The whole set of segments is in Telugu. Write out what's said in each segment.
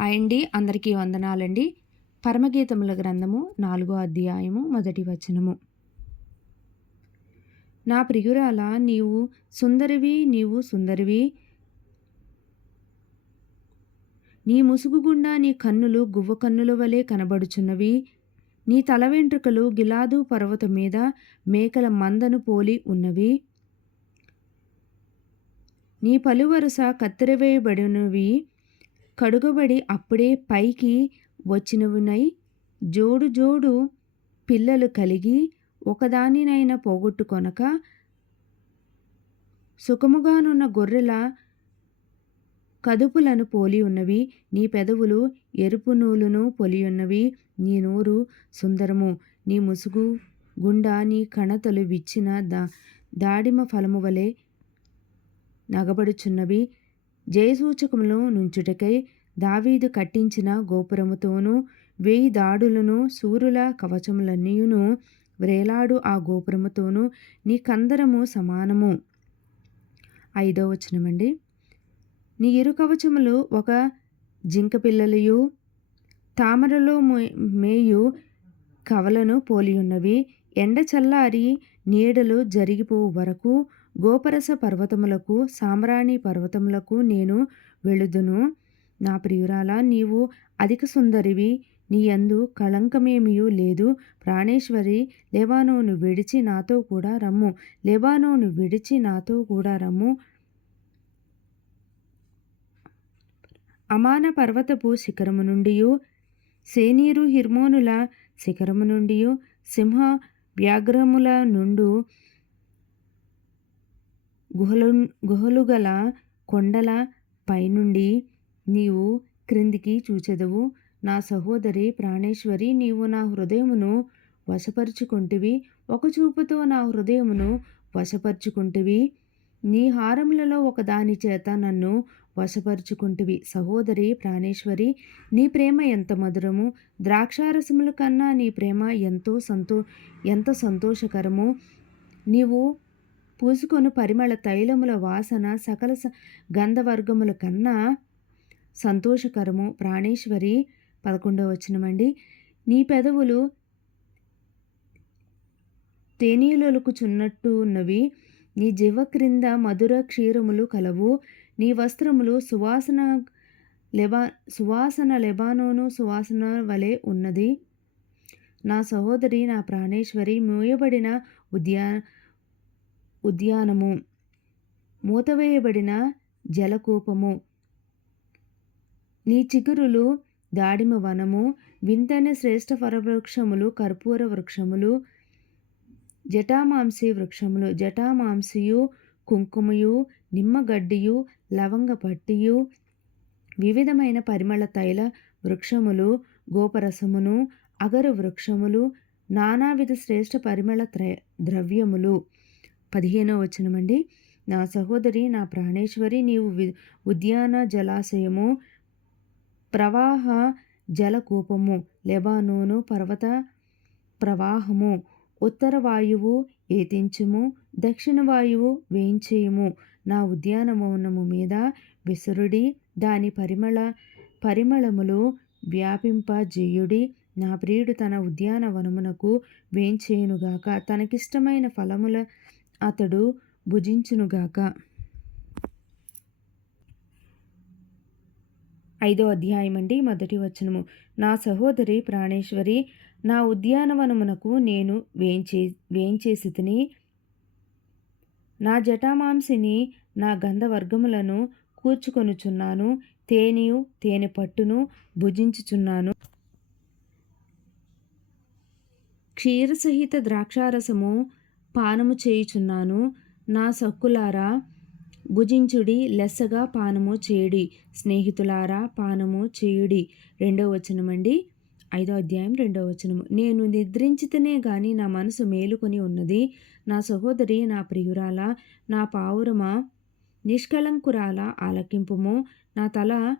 అయండి అండి అందరికీ వందనాలండి. పరమగీతముల గ్రంథము నాలుగో అధ్యాయము మొదటి వచనము. నా ప్రియురాల నీవు సుందరివి నీవు సుందరివి. నీ ముసుగు గుండా నీ కన్నులు గువ్వ కన్నుల వలె కనబడుచున్నవి. నీ తల వెంట్రుకలు గిలాదు పర్వతం మీద మేకల మందను పోలి ఉన్నవి. నీ పలువరుస కత్తిరవేయబడినవి కడుగబడి అప్పుడే పైకి వచ్చినవునై జోడు జోడు పిల్లలు కలిగి ఒకదానినైనా పోగొట్టుకొనక సుఖముగానున్న గొర్రెల కదుపులను పోలి ఉన్నవి. నీ పెదవులు ఎరుపు నూలును పొలియున్నవి నీ నోరు సుందరము. నీ ముసుగు గుండా నీ కణతలు విచ్చిన దా దాడిమ ఫలము వలె నగబడుచున్నవి. జయసూచకములు నుంచుటకై దావీదు కట్టించిన గోపురముతోనూ వేయి దాడులను సూరుల కవచములన్నీయును వ్రేలాడు ఆ గోపురముతోనూ నీ కందరము సమానము. ఐదో వచనమండి. నీ ఇరు కవచములు ఒక జింక పిల్లలయు తామరలో మేయు కవలను పోలియున్నవి. ఎండ చల్లారి నీడలు జరిగిపోవు వరకు గోపరస పర్వతములకు సామ్రాణి పర్వతములకు నేను వెళుదును. నా ప్రియురాల నీవు అధిక సుందరివి నీ యందు కళంకమేమియూ లేదు. ప్రాణేశ్వరి లేబానోను విడిచి నాతో కూడా రమ్ము. లేబానోను విడిచి నాతో కూడా రమ్ము. అమాన పర్వతపు శిఖరము నుండి సేనీరు హిర్మోనుల శిఖరము నుండి సింహ వ్యాఘ్రముల నుండు గుహలు గుహలు గల కొండల పైనుండి నీవు క్రిందికి చూచెదవు. నా సహోదరి ప్రాణేశ్వరి నీవు నా హృదయమును వశపరుచుకుంటివి. ఒక చూపుతో నా హృదయమును వశపరుచుకుంటివి. నీ హారములలో ఒకదాని చేత నన్ను వశపరుచుకుంటివి. సహోదరి ప్రాణేశ్వరి నీ ప్రేమ ఎంత మధురము. ద్రాక్షారసముల కన్నా నీ ప్రేమ ఎంతో సంతో ఎంత సంతోషకరము. నీవు పూసుకొని పరిమళ తైలముల వాసన సకల గంధవర్గముల కన్నా సంతోషకరము. ప్రాణేశ్వరి పదకొండవ వచనమండి నీ పెదవులు తేనీలొలుకుచున్నట్టు ఉన్నవి నీ జీవ క్రింద మధుర క్షీరములు కలవు. నీ వస్త్రములు సువాసన లెబా సువాసన లెబానోను సువాసన వలె ఉన్నది. నా సహోదరి నా ప్రాణేశ్వరి మూయబడిన ఉద్యా ఉద్యానము. మూతవేయబడిన జలకూపము. నీ చిగురులు దాడిమ వనము. వింతైన శ్రేష్ఠ ఫలవృక్షములు కర్పూర వృక్షములు జటామాంసి వృక్షములు. జటామాంసియు కుంకుమయు నిమ్మగడ్డియు లవంగ పట్టియు వివిధమైన పరిమళ తైల వృక్షములు గోపరసమును అగరు వృక్షములు నానావిధ శ్రేష్ఠ పరిమళ ద్రవ్యములు. పదిహేనో వచనమండి. నా సహోదరి నా ప్రాణేశ్వరి నీవు ఉద్యాన జలాశయము ప్రవాహ జలకూపము లెబానోను పర్వత ప్రవాహము ఉత్తర వాయువు ఏతించుము దక్షిణ వాయువు వేయించేయుము. నా ఉద్యానవనము మీద విసురుడి దాని పరిమళ పరిమళములు వ్యాపింపజేయుడి. నా ప్రియుడు తన ఉద్యానవనమునకు వేయించేయునుగాక తనకిష్టమైన ఫలముల అతడు భుజించునుగాక. ఐదో అధ్యాయం అండి మొదటి వచనము. నా సహోదరి ప్రాణేశ్వరి నా ఉద్యానవనమునకు నేను వేంచే వేంచేసి తిని నా జటామాంసిని నా గంధవర్గములను కూర్చుకొనుచున్నాను తేనియు తేనె పట్టును భుజించుచున్నాను. క్షీరసహిత ద్రాక్షారసము పానము చేయుచున్నాను. నా సక్కులారా భుజించుడి లెస్సగా పానము చేయుడి. స్నేహితులారా పానము చేయుడి. రెండవ వచనమండి. ఐదో అధ్యాయం రెండవ వచనము. నేను నిద్రించితేనే గాని నా మనసు మేలుకొని ఉన్నది. నా సహోదరి నా ప్రియురాల నా పావురమా నిష్కళంకురాల ఆలకింపుము. నా తల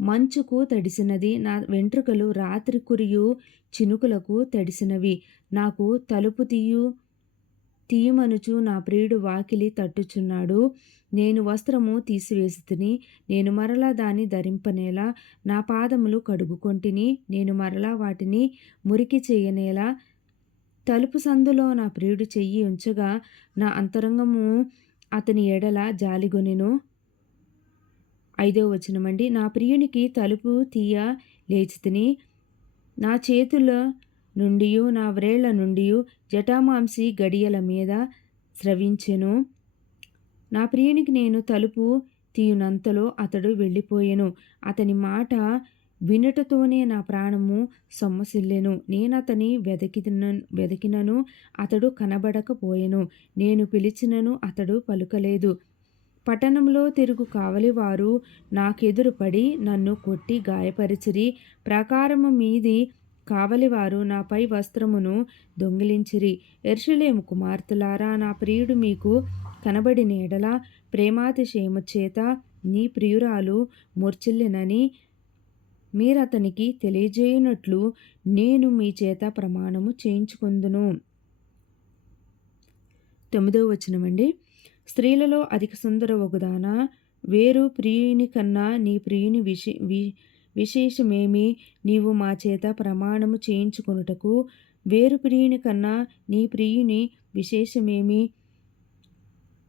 మంచుకు తడిసినది. నా వెంట్రుకలు రాత్రి కురియు చినుకులకు తడిసినవి. నాకు తలుపు తీయు తీయమనుచు నా ప్రియుడు వాకిలి తట్టుచున్నాడు. నేను వస్త్రము తీసివేసితిని నేను మరలా దాన్ని ధరింపనేలా నా పాదములు కడుగుకొంటిని నేను మరలా వాటిని మురికి చేయనేలా తలుపు సందులో నా ప్రియుడు చెయ్యి ఉంచగా నా అంతరంగము అతని ఎడల జాలిగొనెను. ఐదో వచనమండి నా ప్రియునికి తలుపు తీయ లేచితిని నా చేతుల నుండియు నా వ్రేళ్ళ నుండియు జటామాంసి గడియల మీద స్రవించెను. నా ప్రియునికి నేను తలుపు తీయునంతలో అతడు వెళ్ళిపోయెను. అతని మాట వినుటతోనే నా ప్రాణము సొమ్మసిల్లెను. నేనతని వెదకిన వెదకినను అతడు కనబడకపోయెను. నేను పిలిచినను అతడు పలుకలేదు. పట్టణంలో తిరుగు కావలివారు నాకెదురుపడి నన్ను కొట్టి గాయపరిచిరి. ప్రాకారము మీది కావలివారు నాపై వస్త్రమును దొంగిలించిరి. ఎర్షలేము కుమార్తెలారా నా ప్రియుడు మీకు కనబడిన ఎడల ప్రేమాతిశయము చేత నీ ప్రియురాలు మూర్చిల్లినని మీరతనికి తెలియజేయునట్లు నేను మీ చేత ప్రమాణము చేయించుకుందును. తొమ్మిదో వచనమండి స్త్రీలలో అధిక సుందర ఒకదాన వేరు ప్రియుని కన్నా నీ ప్రియుని విశే విశేషమేమి నీవు మా చేత ప్రమాణము చేయించుకొనుటకు వేరు ప్రియుని కన్నా నీ ప్రియుని విశేషమేమి?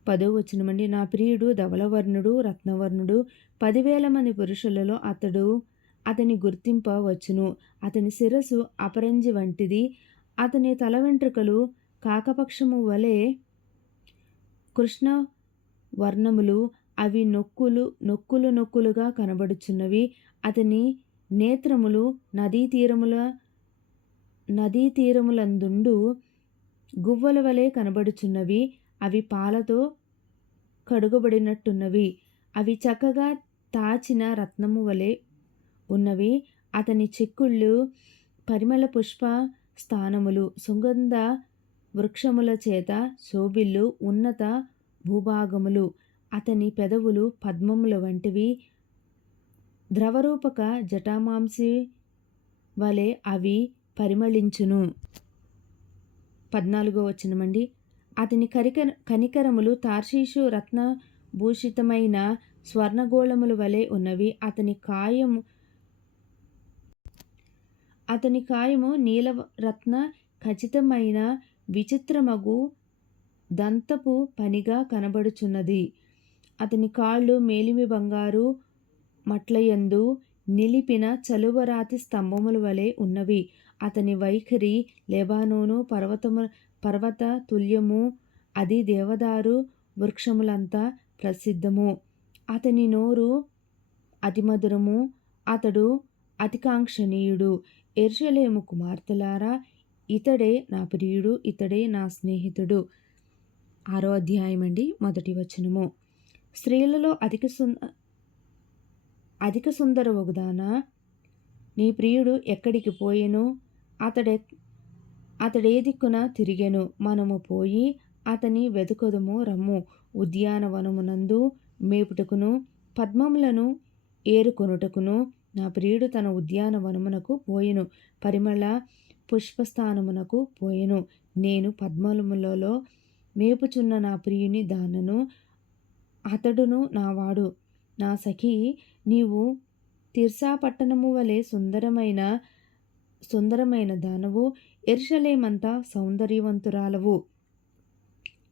పదో వచనమండి నా ప్రియుడు ధవలవర్ణుడు రత్నవర్ణుడు పదివేల మంది పురుషులలో అతడు. అతని గుర్తింపవచ్చును. అతని శిరస్సు అపరంజి వంటిది. అతని తల వెంట్రుకలు కాకపక్షము వలె కృష్ణ వర్ణములు అవి నొక్కులు నొక్కులు నొక్కులుగా కనబడుచున్నవి. అతని నేత్రములు నదీ తీరముల నదీ తీరములందుండు గువ్వల వలె కనబడుచున్నవి. అవి పాలతో కడుగబడినట్టున్నవి. అవి చక్కగా తాచిన రత్నము వలె ఉన్నవి. అతని చిక్కుళ్ళు పరిమళ పుష్ప స్థానములు సుగంధ వృక్షముల చేత శోభిల్లు ఉన్నత భూభాగములు. అతని పెదవులు పద్మముల వంటివి. ద్రవరూపక జటామాంసి వలె అవి పరిమళించును. పద్నాలుగో వచనమండి. అతని కరిక కనికరములు తార్షీషు రత్న భూషితమైన స్వర్ణగోళముల వలె ఉన్నవి. అతని కాయము అతని కాయము నీలరత్న ఖచ్చితమైన విచిత్రమగు దంతపు పనిగా కనబడుచున్నది. అతని కాళ్ళు మేలిమి బంగారు మట్లయందు నిలిపిన చలువరాతి స్తంభముల వలె ఉన్నవి. అతని వైఖరి లెబానోను పర్వతము పర్వత తుల్యము అది దేవదారు వృక్షములంతా ప్రసిద్ధము. అతని నోరు అతిమధురము అతడు అతికాంక్షణీయుడు. ఎర్షలేము కుమార్తెలారా ఇతడే నా ప్రియుడు ఇతడే నా స్నేహితుడు. ఆరో అధ్యాయం అండి మొదటి వచనము. స్త్రీలలో అధిక సుంద అధిక సుందర ఒకదానా నీ ప్రియుడు ఎక్కడికి పోయెను? అతడే అతడే దిక్కున తిరిగెను. మనము పోయి అతని వెతుకదుము రమ్ము. ఉద్యానవనమునందు మేపుటకును పద్మములను ఏరుకొనుటకును నా ప్రియుడు తన ఉద్యానవనమునకు పోయెను. పరిమళ పుష్పస్థానమునకు పోయెను. నేను పద్మములలో మేపుచున్న నా ప్రియుని దానను అతడును నావాడు. నా సఖి నీవు తిర్సా పట్టణము వలె సుందరమైన సుందరమైన దానవు ఎర్షలేమంతా సౌందర్యవంతురాలవు.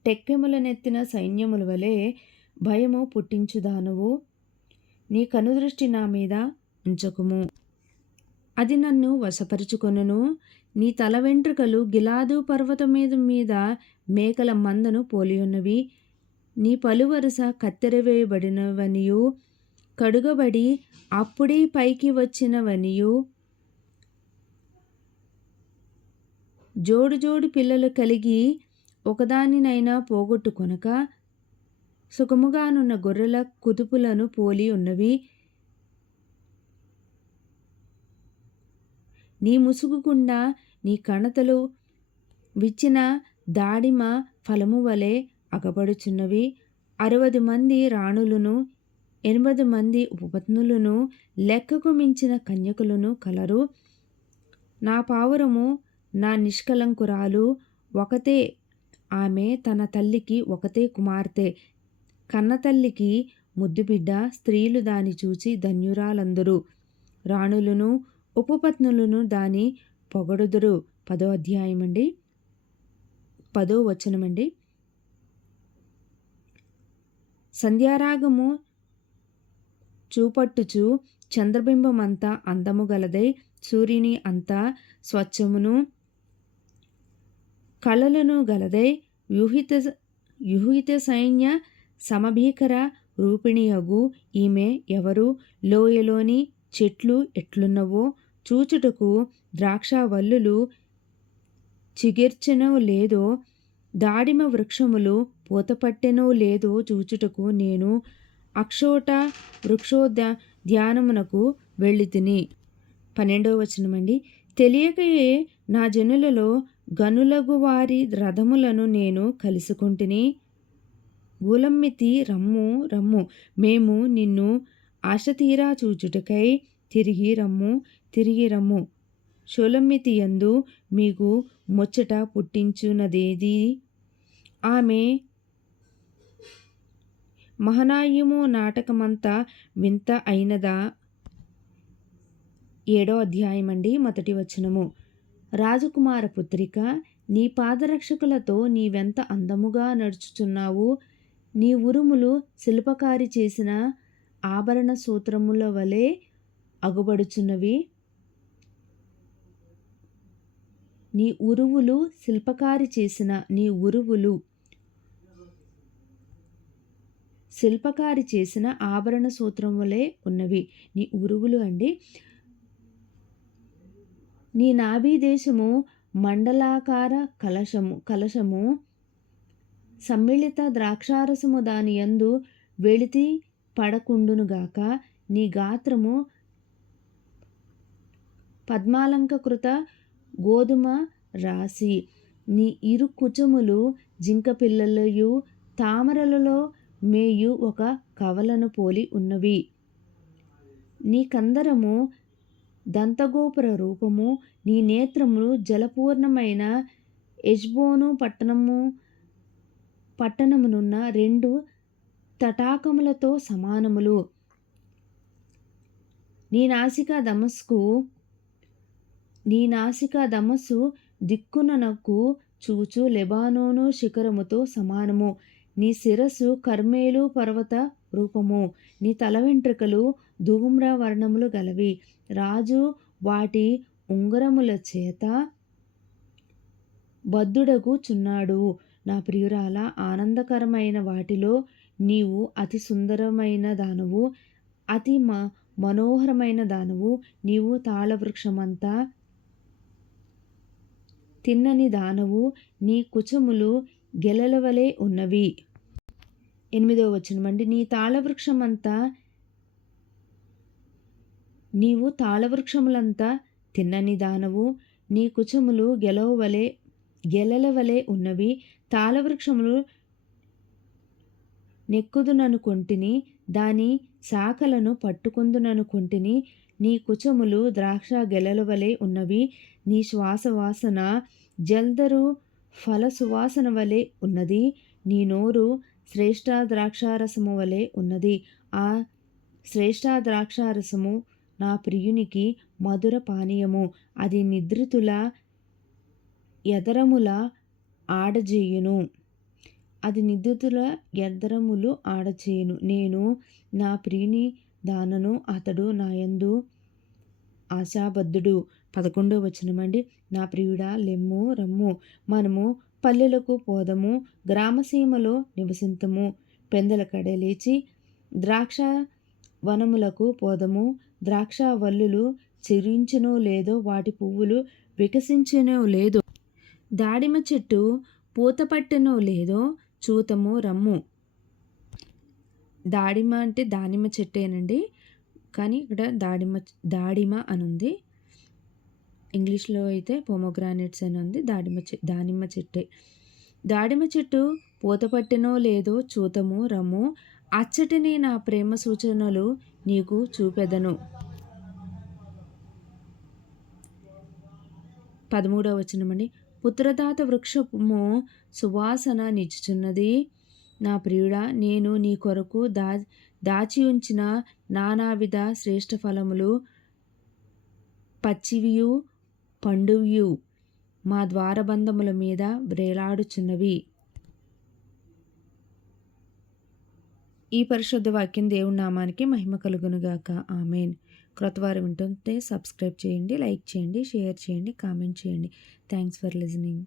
టెక్కెములనెత్తిన సైన్యముల వలె భయము పుట్టించుదానవు నీ కనుదృష్టి నా మీద ఉంచకుము. అది నన్ను వశపరుచుకొనును. నీ తల వెంట్రుకలు గిలాదు పర్వతం మీద మీద మేకల మందను పోలియున్నవి. నీ పలువరుస కత్తెరవేయబడినవనియు కడుగబడి అప్పుడే పైకి వచ్చినవనియు. జోడు జోడు పిల్లలు కలిగి ఒకదానినైనా పోగొట్టుకొనక సుఖముగానున్న గొర్రెల కుదుపులను పోలి ఉన్నవి. నీ ముసుగుకుండా నీ కణతలు విచ్చిన దాడిమ ఫలము వలె అగబడుచున్నవి అరవది మంది రాణులను ఎనిమిది మంది ఉపపత్నులను లెక్కకు మించిన కన్యకులను కలరు. నా పావురము నా నిష్కలంకురాలు ఒకతే ఆమె తన తల్లికి ఒకతే కుమార్తె. కన్నతల్లికి ముద్దుబిడ్డ స్త్రీలు దాని చూచి ధన్యురాలందరూ. రాణులను ఉపపత్నులను దాని పొగడుదురు. పదో అధ్యాయం అండి పదో వచనమండి. సంధ్యారాగము చూపట్టుచు చంద్రబింబమంతా అందము గలదై సూర్యుని అంతా స్వచ్ఛమును కళలను గలదై వ్యూహిత వ్యూహిత సైన్య సమభీకర రూపిణియగు ఈమె ఎవరు? లోయలోని చెట్లు ఎట్లున్నవో చూచుటకు ద్రాక్షవల్లులు చిగిర్చనో లేదో దాడిమ వృక్షములు పూతపట్టెనో లేదో చూచుటకు నేను అక్షోట వృక్షోద్యా ధ్యానమునకు వెళ్ళితిని. పన్నెండవ వచనమండి. తెలియకయే నా జనులలో గనులగు వారి రథములను నేను కలుసుకుంటుని. గూలమ్మితి రమ్ము రమ్ము మేము నిన్ను ఆశతీరా చూచుటకై తిరిగి రమ్ము తిరిగి రమ్ము. షోలమ్మితి యందు మీకు ముచ్చట పుట్టించునదేది? ఆమె మహనాయము నాటకమంతా వింత అయినదా? ఏడో అధ్యాయం అండి మొదటి వచనము. రాజకుమార పుత్రిక నీ పాదరక్షకులతో నీవెంత అందముగా నడుచుచున్నావు? నీ ఉరుములు శిల్పకారి చేసిన ఆభరణ సూత్రముల వలె అగుబడుచున్నవి? నీ ఉరువులు శిల్పకారి చేసిన నీ ఉరువులు శిల్పకారి చేసిన ఆభరణ సూత్రములే ఉన్నవి. నీ ఉరువులు అండి. నీ నాభీదేశము మండలాకార కలశము కలశము సమ్మిళిత ద్రాక్షారసము దాని యందు వెళితి పడకుండునుగాక నీ గాత్రము పద్మాలంకృత గోధుమ రాశి. నీ ఇరు కుచములు జింక పిల్లలయు తామరలలో మేయు ఒక కవలను పోలి ఉన్నవి. నీ కందరము దంతగోపుర రూపము నీ నేత్రములు జలపూర్ణమైన ఎజ్బోను పట్టణము పట్టణమునున్న రెండు తటాకములతో సమానములు. నీ నాసిక దమస్కు నీ నాసిక దమస్సు దిక్కుననకు చూచు లెబానోను శిఖరముతో సమానము. నీ శిరస్సు కర్మేలు పర్వత రూపము. నీ తల వెంట్రుకలు ధూమ్ర వర్ణములు గలవి. రాజు వాటి ఉంగరముల చేత బద్ధుడకు చున్నాడు నా ప్రియురాల ఆనందకరమైన వాటిలో నీవు అతి సుందరమైన దానవు అతి మ మనోహరమైన దానవు. నీవు తాళవృక్షమంతా తిన్నని దానవు. నీ కుచములు గెలల వలె ఉన్నవి. ఎనిమిదవ వచనమండి నీ తాళవృక్షమంతా నీవు తాళవృక్షములంతా తిన్నని దానవు. నీ కుచములు గెలవలే గెలల వలె ఉన్నవి. తాళవృక్షములు నెక్కుదుననుకొంటిని దాని శాఖలను పట్టుకుందుననుకొంటిని. నీ కుచములు ద్రాక్ష గెలల వలె ఉన్నవి. నీ శ్వాస వాసన జల్దరు ఫల సువాసన వలె ఉన్నది. నీ నోరు శ్రేష్ఠ ద్రాక్షారసము వలె ఉన్నది. ఆ శ్రేష్ఠ ద్రాక్షారసము నా ప్రియునికి మధుర పానీయము. అది నిద్రితుల ఎదరముల ఆడజేయును. అది నిద్రితుల ఎదరములు ఆడచేయును నేను నా ప్రియుని దానను అతడు నాయందు ఆశాబద్ధుడు. పదకొండో వచనమండి. నా ప్రియుడా లెమ్ము రమ్ము. మనము పల్లెలకు పోదము గ్రామసీమలో నివసింతము. పెందల కడే లేచి ద్రాక్ష వనములకు పోదము. ద్రాక్ష వల్లులు చిరించనో లేదో వాటి పువ్వులు వికసించనో లేదో దాడిమ చెట్టు పూత పట్టనో లేదో చూతము రమ్ము. దాడిమ అంటే దానిమ్మ చెట్టేనండి. కానీ ఇక్కడ దాడిమ దాడిమ అని ఉంది ఇంగ్లీష్లో అయితే పోమోగ్రానైట్స్ అని ఉంది దాడిమ చె దానిమ్మ చెట్టే. దాడిమ చెట్టు పూత పట్టినో లేదో చూతము రమ్ము అచ్చటిని నా ప్రేమ సూచనలు నీకు చూపెదను. పదమూడవ వచనమండి. పుత్రదాత వృక్షము సువాసన నిచ్చుచున్నది నా ప్రియుడా నేను నీ కొరకు దా దాచి ఉంచిన నానావిధ శ్రేష్ఠ ఫలములు పచ్చివియు పండువియు మా ద్వారబంధముల మీద వ్రేలాడుచున్నవి ఈ పరిశుద్ధ వాక్యం దేవుని నామానికి మహిమ కలుగునుగాక. ఆమెన్. క్రొత్తవారు వింటుంటే సబ్స్క్రైబ్ చేయండి లైక్ చేయండి షేర్ చేయండి కామెంట్ చేయండి. Thanks for listening.